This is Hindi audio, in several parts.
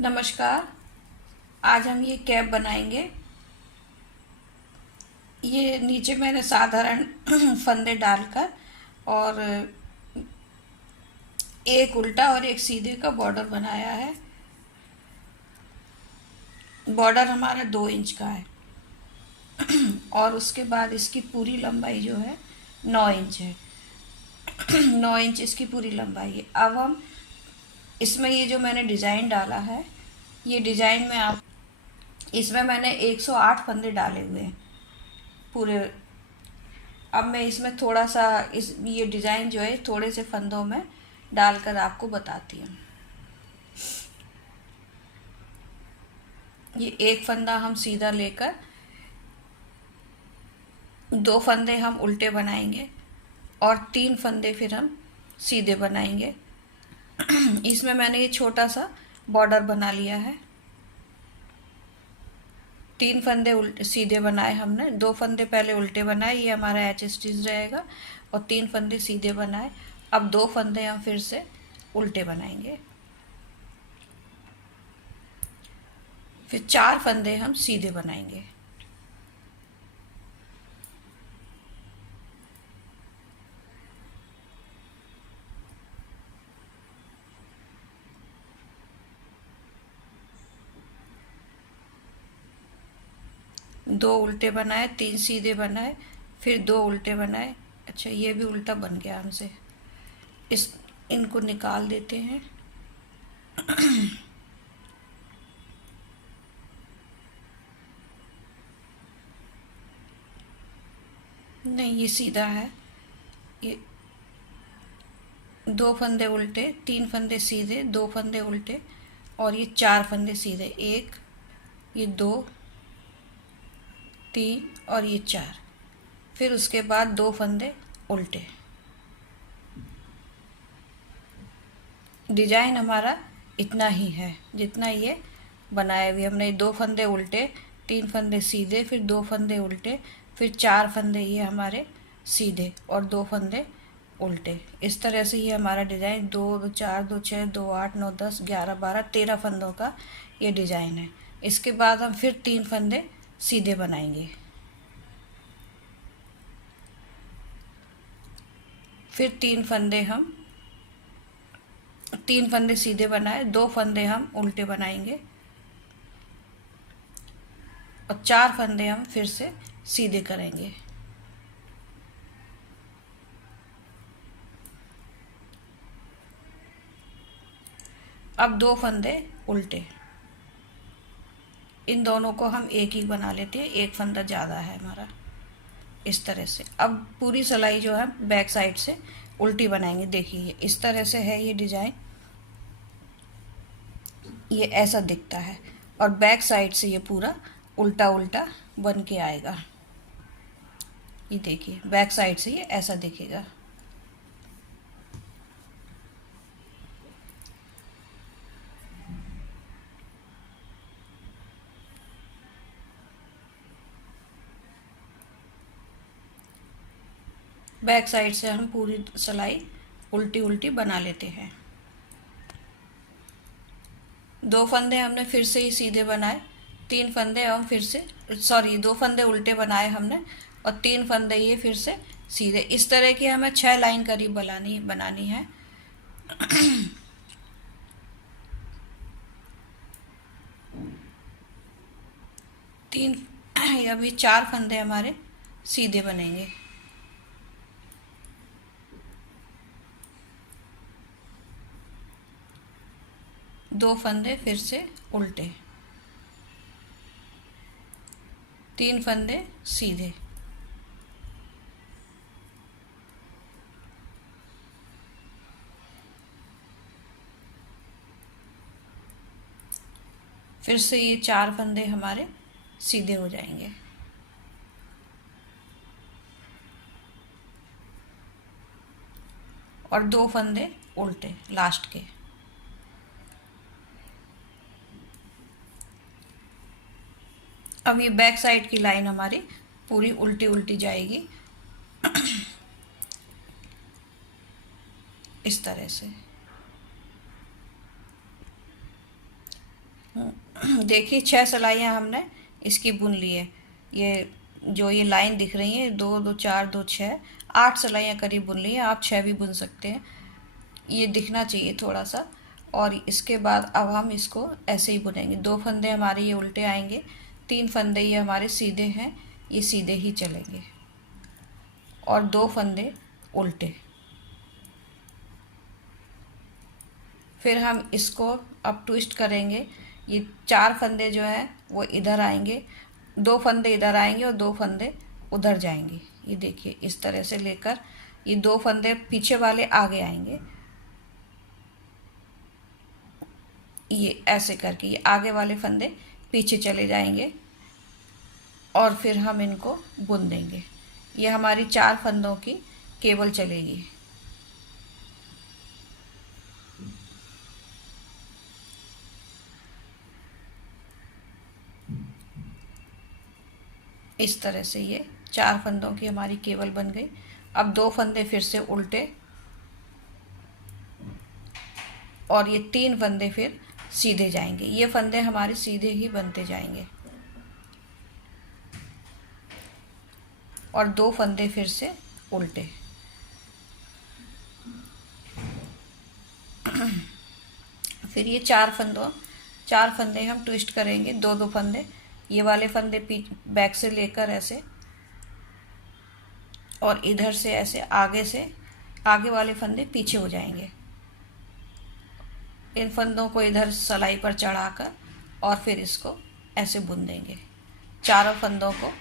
नमस्कार। आज हम ये कैप बनाएंगे। ये नीचे मैंने साधारण फंदे डालकर और एक उल्टा और एक सीधे का बॉर्डर बनाया है। बॉर्डर हमारा 2 इंच का है और उसके बाद इसकी पूरी लंबाई जो है 9 इंच है। 9 इंच इसकी पूरी लंबाई है। अब हम इसमें ये जो मैंने डिज़ाइन डाला है, ये डिज़ाइन में आप इसमें मैंने 108 फंदे डाले हुए हैं पूरे। अब मैं इसमें थोड़ा सा इस ये डिज़ाइन जो है थोड़े से फंदों में डालकर आपको बताती हूँ। ये एक फंदा हम सीधा लेकर 2 फंदे हम उल्टे बनाएंगे और 3 फंदे फिर हम सीधे बनाएंगे। इसमें मैंने ये छोटा सा बॉर्डर बना लिया है। 3 फंदे उल्टे सीधे बनाए हमने, 2 फंदे पहले उल्टे बनाए, ये हमारा एच स्टिच रहेगा, और 3 फंदे सीधे बनाए। अब 2 फंदे हम फिर से उल्टे बनाएंगे, फिर 4 फंदे हम सीधे बनाएंगे। दो उल्टे बनाए, 3 सीधे बनाए, फिर 2 उल्टे बनाए। अच्छा, ये भी उल्टा बन गया हमसे। इस इनको निकाल देते हैं। नहीं, ये सीधा है। ये 2 फंदे उल्टे, 3 फंदे सीधे, 2 फंदे उल्टे, और ये 4 फंदे सीधे। एक, ये 2, 3 और ये 4। फिर उसके बाद 2 फंदे उल्टे। डिजाइन हमारा इतना ही है जितना ये बनाए हुए हमने। 2 फंदे उल्टे, 3 फंदे सीधे, फिर 2 फंदे उल्टे, फिर 4 फंदे ये हमारे सीधे और 2 फंदे उल्टे। इस तरह से ये हमारा डिज़ाइन 2 2 4 2 6 2 8 9 10 11 12 13 फंदों का ये डिज़ाइन है। इसके बाद हम फिर 3 फंदे सीधे बनाएंगे, फिर 3 फंदे सीधे बनाए, 2 फंदे हम उल्टे बनाएंगे और 4 फंदे हम फिर से सीधे करेंगे। अब 2 फंदे उल्टे, इन दोनों को हम एक ही बना लेते हैं, एक फंदा ज़्यादा है हमारा। इस तरह से अब पूरी सिलाई जो है बैक साइड से उल्टी बनाएंगे। देखिए इस तरह से है ये डिज़ाइन, ये ऐसा दिखता है, और बैक साइड से ये पूरा उल्टा उल्टा बन के आएगा। ये देखिए बैक साइड से ये ऐसा दिखेगा। बैक साइड से हम पूरी सिलाई उल्टी उल्टी बना लेते हैं। 2 फंदे हमने फिर से ही सीधे बनाए, 3 फंदे हम फिर से, सॉरी, 2 फंदे उल्टे बनाए हमने और 3 फंदे ये फिर से सीधे। इस तरह की हमें 6 लाइन करीब बनानी है। तीन अभी 4 फंदे हमारे सीधे बनेंगे। दो फंदे फिर से उल्टे, 3 फंदे सीधे, फिर से ये 4 फंदे हमारे सीधे हो जाएंगे। और 2 फंदे उल्टे लास्ट के। अब ये बैक साइड की लाइन हमारी पूरी उल्टी उल्टी जाएगी इस तरह से। देखिए 6 सिलाइयाँ हमने इसकी बुन ली है। ये जो ये लाइन दिख रही है, 2 2 4 2 6 8 सिलाइयाँ करीब बुन ली है। आप 6 भी बुन सकते हैं, ये दिखना चाहिए थोड़ा सा। और इसके बाद अब हम इसको ऐसे ही बुनेंगे। 2 फंदे हमारे ये उल्टे आएंगे, 3 फंदे ये हमारे सीधे हैं, ये सीधे ही चलेंगे, और 2 फंदे उल्टे। फिर हम इसको अब ट्विस्ट करेंगे। ये 4 फंदे जो हैं वो इधर आएंगे, 2 फंदे इधर आएंगे और 2 फंदे उधर जाएंगे। ये देखिए इस तरह से लेकर ये 2 फंदे पीछे वाले आगे आएंगे, ये ऐसे करके ये आगे वाले फंदे पीछे चले जाएंगे, और फिर हम इनको बुन देंगे। ये हमारी 4 फंदों की केबल चलेगी। इस तरह से ये 4 फंदों की हमारी केबल बन गई। अब 2 फंदे फिर से उल्टे, और ये 3 फंदे फिर सीधे जाएंगे। ये फंदे हमारे सीधे ही बनते जाएंगे, और 2 फंदे फिर से उल्टे। फिर ये 4 फंदे हम ट्विस्ट करेंगे, 2 2 फंदे। ये वाले फंदे बैक से लेकर ऐसे, और इधर से ऐसे आगे वाले फंदे पीछे हो जाएंगे। इन फंदों को इधर सलाई पर चढ़ाकर और फिर इसको ऐसे बुन देंगे। चारों फंदों को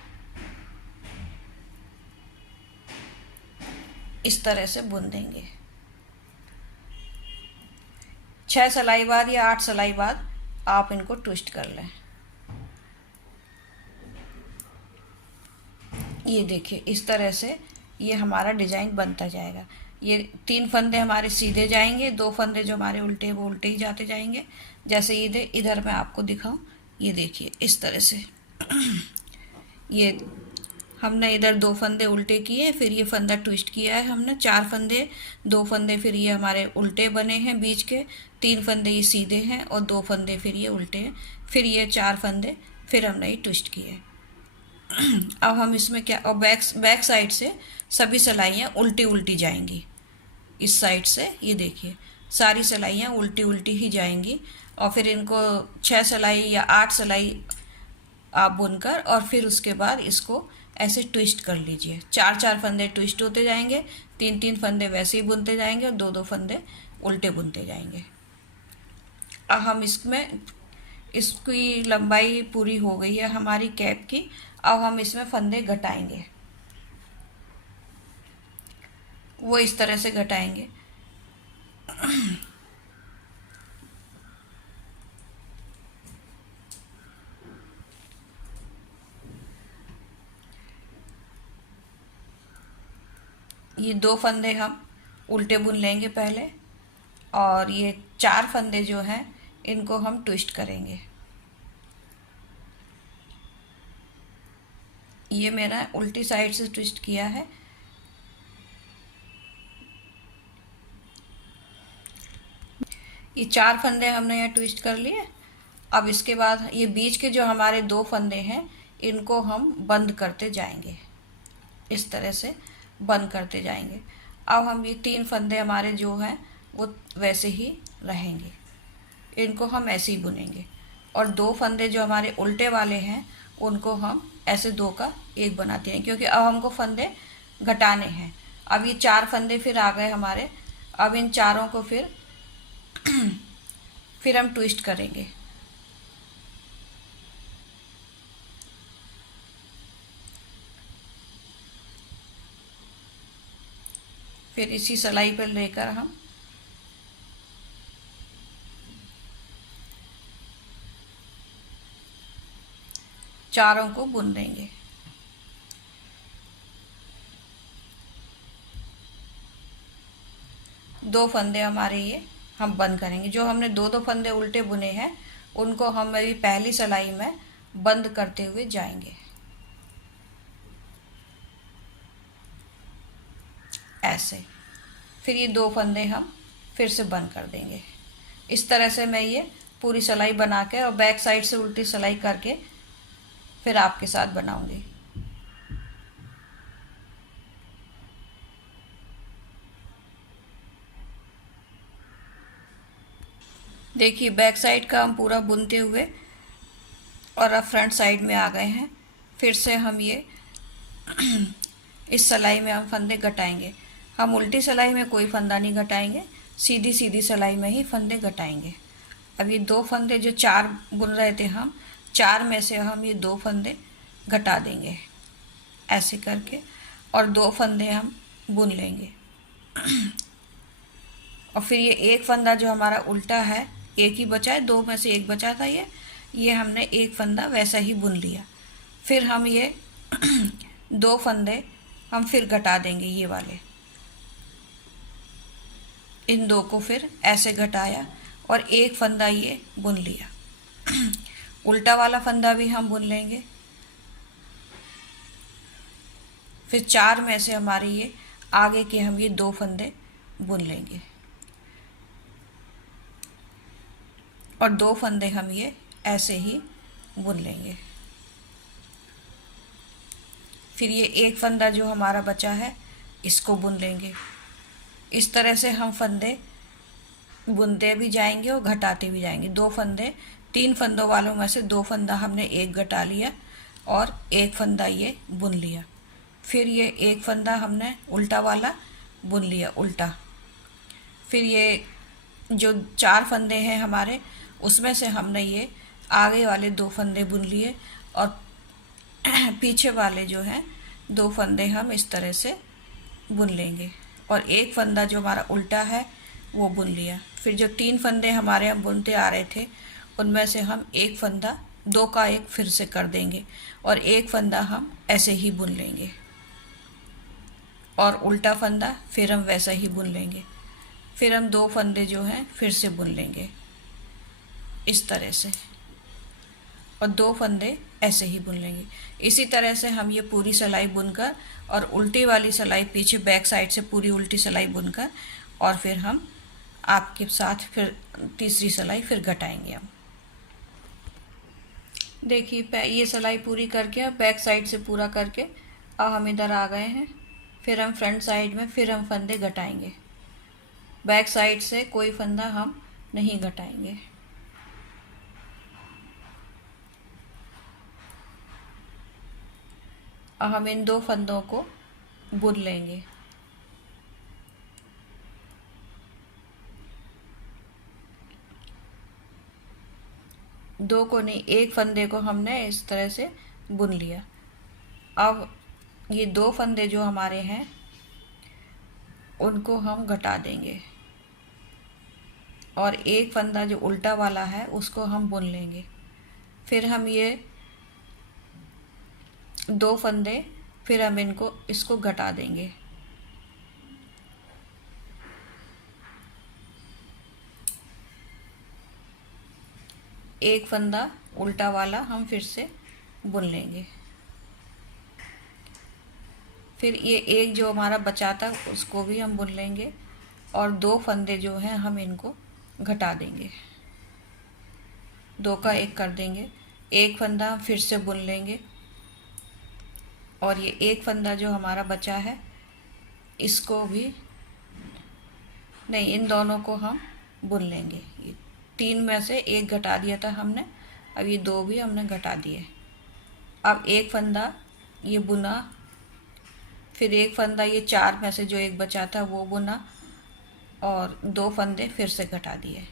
इस तरह से बुन देंगे। 6 सिलाई बाद या 8 सिलाई बाद आप इनको ट्विस्ट कर लें। ये देखिए इस तरह से ये हमारा डिजाइन बनता जाएगा। ये 3 फंदे हमारे सीधे जाएंगे, 2 फंदे जो हमारे उल्टे वो उल्टे ही जाते जाएंगे। जैसे इधर मैं आपको दिखाऊं, ये देखिए इस तरह से ये हमने इधर 2 फंदे उल्टे किए, फिर ये फंदा ट्विस्ट किया है हमने। 4 फंदे, 2 फंदे फिर ये हमारे उल्टे बने हैं बीच के, 3 फंदे ये सीधे हैं, और 2 फंदे फिर ये उल्टे हैं। फिर ये 4 फंदे फिर हमने ये ट्विस्ट किए। अब हम इसमें क्या, और बैक साइड से सभी सिलाइयाँ उल्टी उल्टी जाएंगी। इस साइड से ये देखिए सारी सिलाइयाँ उल्टी उल्टी ही जाएंगी, और फिर इनको 6 सिलाई या 8 सिलाई आप बुनकर, और फिर उसके बाद इसको ऐसे ट्विस्ट कर लीजिए। 4 4 फंदे ट्विस्ट होते जाएंगे, 3 3 फंदे वैसे ही बुनते जाएंगे, और 2 2 फंदे उल्टे बुनते जाएंगे। अब हम इसमें इसकी लंबाई पूरी हो गई है हमारी कैप की। अब हम इसमें फंदे घटाएंगे, वो इस तरह से घटाएंगे। ये 2 फंदे हम उल्टे बुन लेंगे पहले, और ये 4 फंदे जो हैं इनको हम ट्विस्ट करेंगे। ये मेरा उल्टी साइड से ट्विस्ट किया है। ये 4 फंदे हमने यहाँ ट्विस्ट कर लिए। अब इसके बाद ये बीच के जो हमारे 2 फंदे हैं इनको हम बंद करते जाएंगे, इस तरह से बंद करते जाएंगे। अब हम ये 3 फंदे हमारे जो हैं वो वैसे ही रहेंगे, इनको हम ऐसे ही बुनेंगे। और 2 फंदे जो हमारे उल्टे वाले हैं उनको हम ऐसे 2 का 1 बनाते हैं, क्योंकि अब हमको फंदे घटाने हैं। अब ये 4 फंदे फिर आ गए हमारे। अब इन चारों को फिर हम ट्विस्ट करेंगे। फिर इसी सिलाई पर लेकर हम चारों को बुन देंगे। दो फंदे हमारे ये हम बंद करेंगे। जो हमने 2 2 फंदे उल्टे बुने हैं उनको हम अभी पहली सिलाई में बंद करते हुए जाएंगे, ऐसे। फिर ये 2 फंदे हम फिर से बंद कर देंगे। इस तरह से मैं ये पूरी सिलाई बना के और बैक साइड से उल्टी सिलाई करके फिर आपके साथ बनाऊंगी। देखिए बैक साइड का हम पूरा बुनते हुए और अब फ्रंट साइड में आ गए हैं। फिर से हम ये इस सिलाई में हम फंदे घटाएंगे। हम उल्टी सिलाई में कोई फंदा नहीं घटाएंगे, सीधी सीधी सिलाई में ही फंदे घटाएंगे। अब ये 2 फंदे जो 4 बुन रहे थे हम, 4 में से हम ये 2 फंदे घटा देंगे ऐसे करके, और 2 फंदे हम बुन लेंगे। और फिर ये एक फंदा जो हमारा उल्टा है, एक ही बचा है, 2 में से एक बचा था, ये हमने एक फंदा वैसा ही बुन लिया। फिर हम ये 2 फंदे हम फिर घटा देंगे, ये वाले, इन 2 को फिर ऐसे घटाया और एक फंदा ये बुन लिया। उल्टा वाला फंदा भी हम बुन लेंगे। फिर 4 में से हमारे ये आगे के हम ये 2 फंदे बुन लेंगे और 2 फंदे हम ये ऐसे ही बुन लेंगे। फिर ये एक फंदा जो हमारा बचा है इसको बुन लेंगे। इस तरह से हम फंदे बुनते भी जाएंगे और घटाते भी जाएंगे। 2 फंदे, 3 फंदों वालों में से 2 फंदा हमने एक घटा लिया और एक फंदा ये बुन लिया। फिर ये एक फंदा हमने उल्टा वाला बुन लिया, उल्टा। फिर ये जो 4 फंदे हैं हमारे, उसमें से हमने ये आगे वाले 2 फंदे बुन लिए और पीछे वाले जो हैं 2 फंदे हम इस तरह से बुन लेंगे और एक फंदा जो हमारा उल्टा है वो बुन लिया। फिर जो 3 फंदे हमारे हम बुनते आ रहे थे, उनमें से हम एक फंदा, 2 का एक फिर से कर देंगे और एक फंदा हम ऐसे ही बुन लेंगे और उल्टा फंदा फिर हम वैसा ही बुन लेंगे। फिर हम 2 फंदे जो हैं फिर से बुन लेंगे इस तरह से और 2 फंदे ऐसे ही बुन लेंगे। इसी तरह से हम ये पूरी सिलाई बुनकर और उल्टी वाली सिलाई पीछे बैक साइड से पूरी उल्टी सिलाई बुनकर और फिर हम आपके साथ फिर तीसरी सिलाई फिर घटाएंगे हम। देखिए ये सिलाई पूरी करके बैक साइड से पूरा करके अब हम इधर आ गए हैं। फिर हम फ्रंट साइड में फिर हम फंदे घटाएंगे। बैक साइड से कोई फंदा हम नहीं घटाएंगे। अब हम इन 2 फंदों को बुन लेंगे। दो को नहीं, एक फंदे को हमने इस तरह से बुन लिया। अब ये 2 फंदे जो हमारे हैं उनको हम घटा देंगे और एक फंदा जो उल्टा वाला है उसको हम बुन लेंगे। फिर हम ये 2 फंदे फिर हम इसको घटा देंगे। एक फंदा उल्टा वाला हम फिर से बुन लेंगे। फिर ये एक जो हमारा बचा था उसको भी हम बुन लेंगे और 2 फंदे जो हैं हम इनको घटा देंगे, 2 का एक कर देंगे। एक फंदा हम फिर से बुन लेंगे और ये एक फंदा जो हमारा बचा है इसको भी नहीं, इन दोनों को हम बुन लेंगे। ये 3 में से एक घटा दिया था हमने, अब ये 2 भी हमने घटा दिए। अब एक फंदा ये बुना, फिर एक फंदा ये 4 में से जो एक बचा था वो बुना और 2 फंदे फिर से घटा दिए।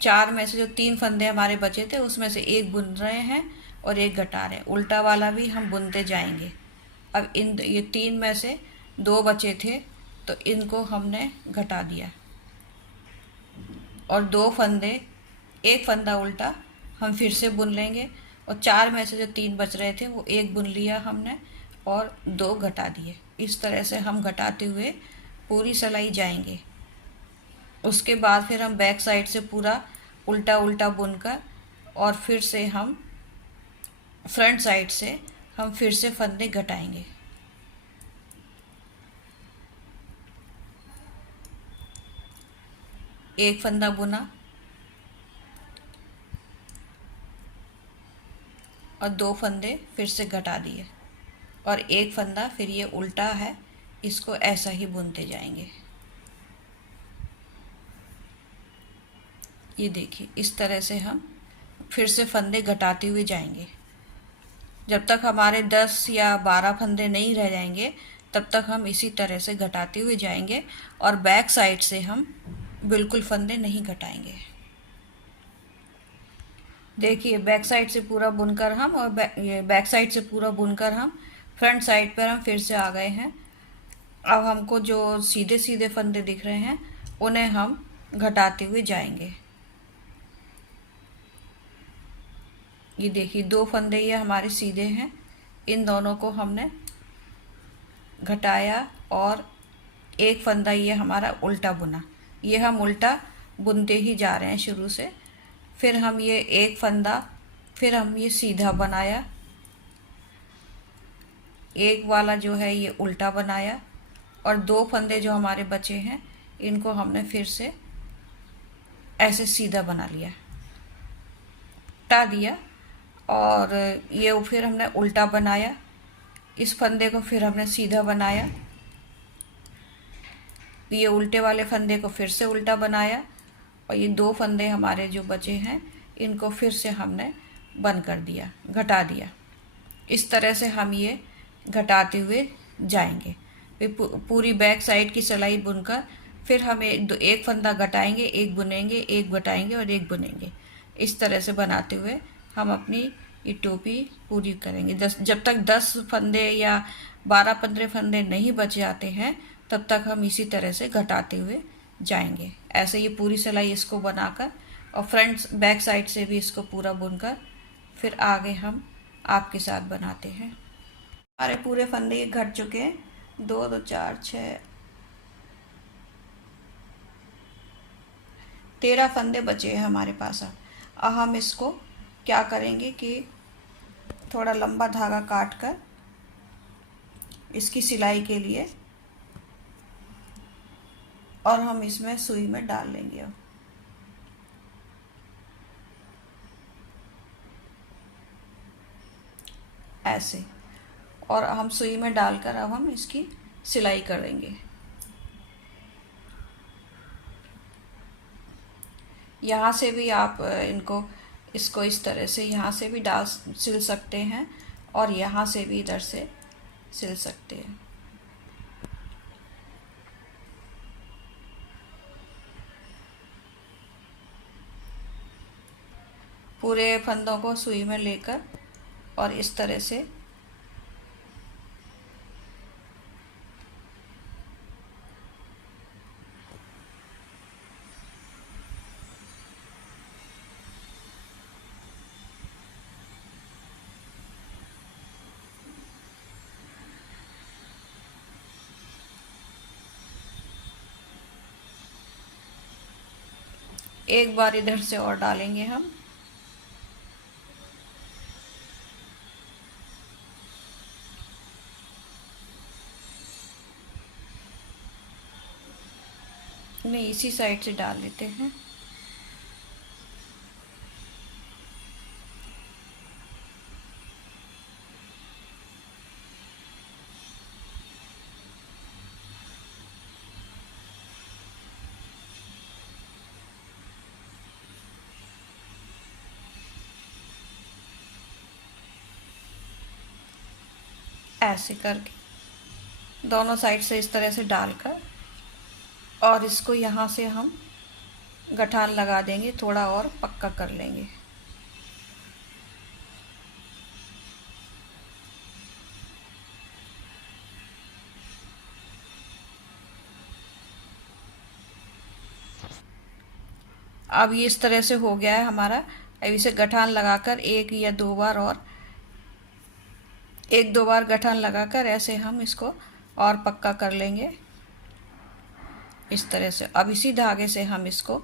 4 में से जो 3 फंदे हमारे बचे थे उसमें से एक बुन रहे हैं और एक घटा रहे हैं। उल्टा वाला भी हम बुनते जाएंगे। अब ये 3 में से 2 बचे थे तो इनको हमने घटा दिया और 2 फंदे, एक फंदा उल्टा हम फिर से बुन लेंगे और 4 में से जो 3 बच रहे थे वो एक बुन लिया हमने और 2 घटा दिए। इस तरह से हम घटाते हुए पूरी सिलाई जाएंगे। उसके बाद फिर हम बैक साइड से पूरा उल्टा उल्टा बुनकर और फिर से हम फ्रंट साइड से हम फिर से फंदे घटाएंगे। एक फंदा बुना और 2 फंदे फिर से घटा दिए और एक फंदा फिर ये उल्टा है, इसको ऐसा ही बुनते जाएंगे। ये देखिए इस तरह से हम फिर से फंदे घटाते हुए जाएंगे। जब तक हमारे 10 या 12 फंदे नहीं रह जाएंगे तब तक हम इसी तरह से घटाते हुए जाएंगे और बैक साइड से हम बिल्कुल फंदे नहीं घटाएंगे। देखिए बैक साइड से पूरा बुनकर हम और ये बैक साइड से पूरा बुनकर हम फ्रंट साइड पर हम फिर से आ गए हैं। अब हमको जो सीधे सीधे फंदे दिख रहे हैं उन्हें हम घटाते हुए जाएंगे। ये देखिए 2 फंदे ये हमारे सीधे हैं, इन दोनों को हमने घटाया और एक फंदा ये हमारा उल्टा बुना। ये हम उल्टा बुनते ही जा रहे हैं शुरू से। फिर हम ये एक फंदा, फिर हम ये सीधा बनाया, एक वाला जो है ये उल्टा बनाया और 2 फंदे जो हमारे बचे हैं इनको हमने फिर से ऐसे सीधा बना लिया, हटा दिया और ये फिर हमने उल्टा बनाया। इस फंदे को फिर हमने सीधा बनाया, ये उल्टे वाले फंदे को फिर से उल्टा बनाया और ये 2 फंदे हमारे जो बचे हैं इनको फिर से हमने बंद कर दिया, घटा दिया। इस तरह से हम ये घटाते हुए जाएंगे। फिर पूरी बैक साइड की सिलाई बुनकर फिर हम एक फंदा घटाएंगे, एक बुनेंगे, एक घटाएंगे और एक बुनेंगे। इस तरह से बनाते हुए हम अपनी ये टोपी पूरी करेंगे। जब तक 10 फंदे या 12-15 फंदे नहीं बच जाते हैं तब तक हम इसी तरह से घटाते हुए जाएंगे। ऐसे ये पूरी सिलाई इसको बनाकर और फ्रंट बैक साइड से भी इसको पूरा बुनकर फिर आगे हम आपके साथ बनाते हैं। हमारे पूरे फंदे ये घट चुके हैं, 2 2 4 6 13 फंदे बचे हैं हमारे पास। अब हम इसको क्या करेंगे कि थोड़ा लंबा धागा काट कर इसकी सिलाई के लिए और हम इसमें सुई में डाल लेंगे। अब ऐसे और हम सुई में डालकर अब हम इसकी सिलाई करेंगे। यहाँ से भी आप इसको इस तरह से यहाँ से भी सिल सकते हैं और यहाँ से भी इधर से सिल सकते हैं। पूरे फंदों को सुई में लेकर और इस तरह से एक बार इधर से और डालेंगे हम। नहीं, इसी साइड से डाल लेते हैं। ऐसे करके दोनों साइड से इस तरह से डालकर और इसको यहाँ से हम गठान लगा देंगे, थोड़ा और पक्का कर लेंगे। अब ये इस तरह से हो गया है हमारा। अब इसे गठान लगाकर एक या दो बार और एक दो बार गठान लगाकर ऐसे हम इसको और पक्का कर लेंगे इस तरह से। अब इसी धागे से हम इसको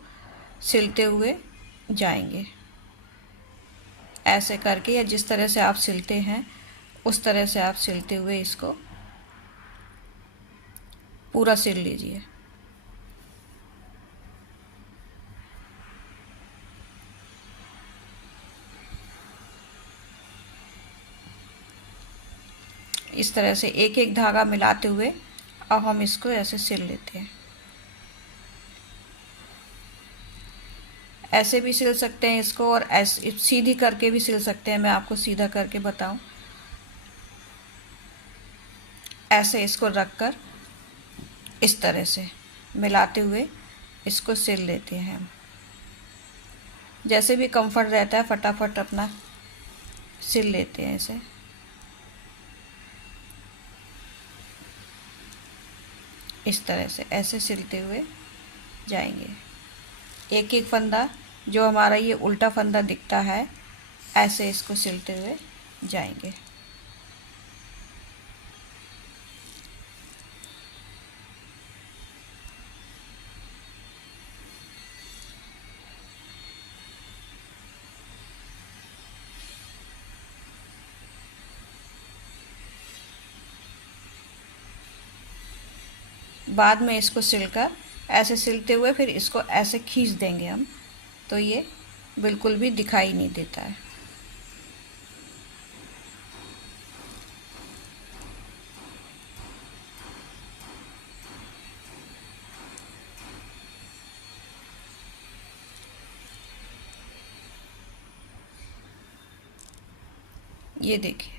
सिलते हुए जाएंगे ऐसे करके, या जिस तरह से आप सिलते हैं उस तरह से आप सिलते हुए इसको पूरा सिल लीजिए। इस तरह से एक एक धागा मिलाते हुए अब हम इसको ऐसे सिल लेते हैं। ऐसे भी सिल सकते हैं इसको, और ऐसे सीधी करके भी सिल सकते हैं। मैं आपको सीधा करके बताऊं, ऐसे इसको रखकर इस तरह से मिलाते हुए इसको सिल लेते हैं हम। जैसे भी कंफर्ट रहता है फटाफट अपना सिल लेते हैं इसे। इस तरह से ऐसे सिलते हुए जाएंगे। एक एक फंदा जो हमारा ये उल्टा फंदा दिखता है, ऐसे इसको सिलते हुए जाएंगे। बाद में इसको सिलकर ऐसे सिलते हुए फिर इसको ऐसे खींच देंगे हम, तो ये बिल्कुल भी दिखाई नहीं देता है। ये देखिए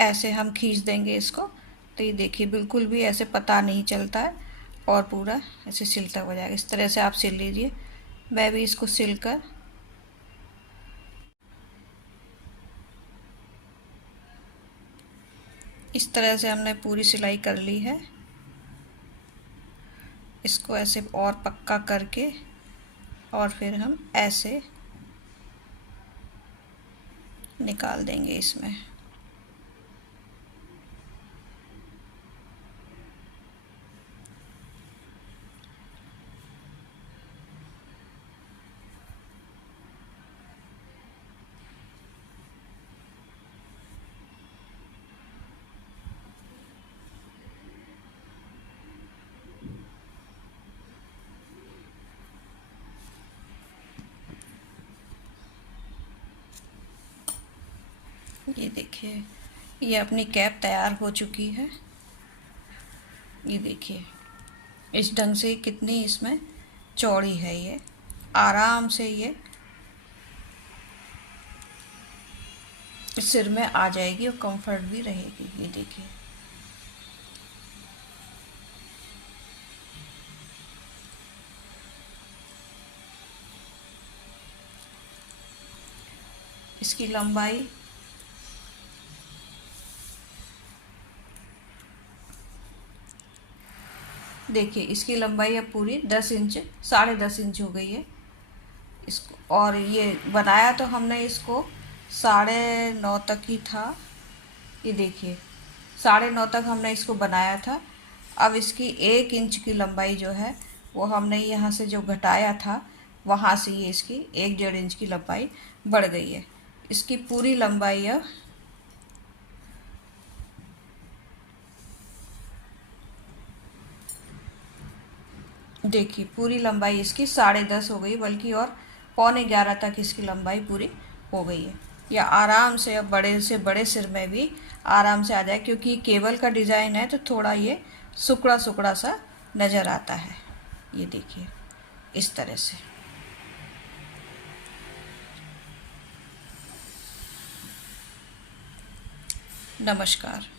ऐसे हम खींच देंगे इसको, तो ये देखिए बिल्कुल भी ऐसे पता नहीं चलता है और पूरा ऐसे सिलता हो जाएगा। इस तरह से आप सिल लीजिए। मैं भी इसको सिलकर इस तरह से हमने पूरी सिलाई कर ली है। इसको ऐसे और पक्का करके और फिर हम ऐसे निकाल देंगे इसमें। ये देखिए ये अपनी कैप तैयार हो चुकी है। ये देखिए इस ढंग से कितनी इसमें चौड़ी है, ये आराम से ये सिर में आ जाएगी और कंफर्ट भी रहेगी। ये देखिए इसकी लंबाई देखिए, इसकी लंबाई अब पूरी 10 इंच 10.5 इंच हो गई है इसको। और ये बनाया तो हमने इसको 9.5 तक ही था। ये देखिए 9.5 तक हमने इसको बनाया था। अब इसकी 1 इंच की लंबाई जो है वो हमने यहाँ से जो घटाया था वहाँ से ये इसकी 1.5 इंच की लंबाई बढ़ गई है। इसकी पूरी लंबाई अब देखिए पूरी लंबाई इसकी 10.5 हो गई, बल्कि और 10:15 तक इसकी लंबाई पूरी हो गई है। या आराम से अब बड़े से बड़े सिर में भी आराम से आ जाए, क्योंकि केबल का डिज़ाइन है तो थोड़ा ये सुकड़ा सुकड़ा सा नज़र आता है। ये देखिए इस तरह से। नमस्कार।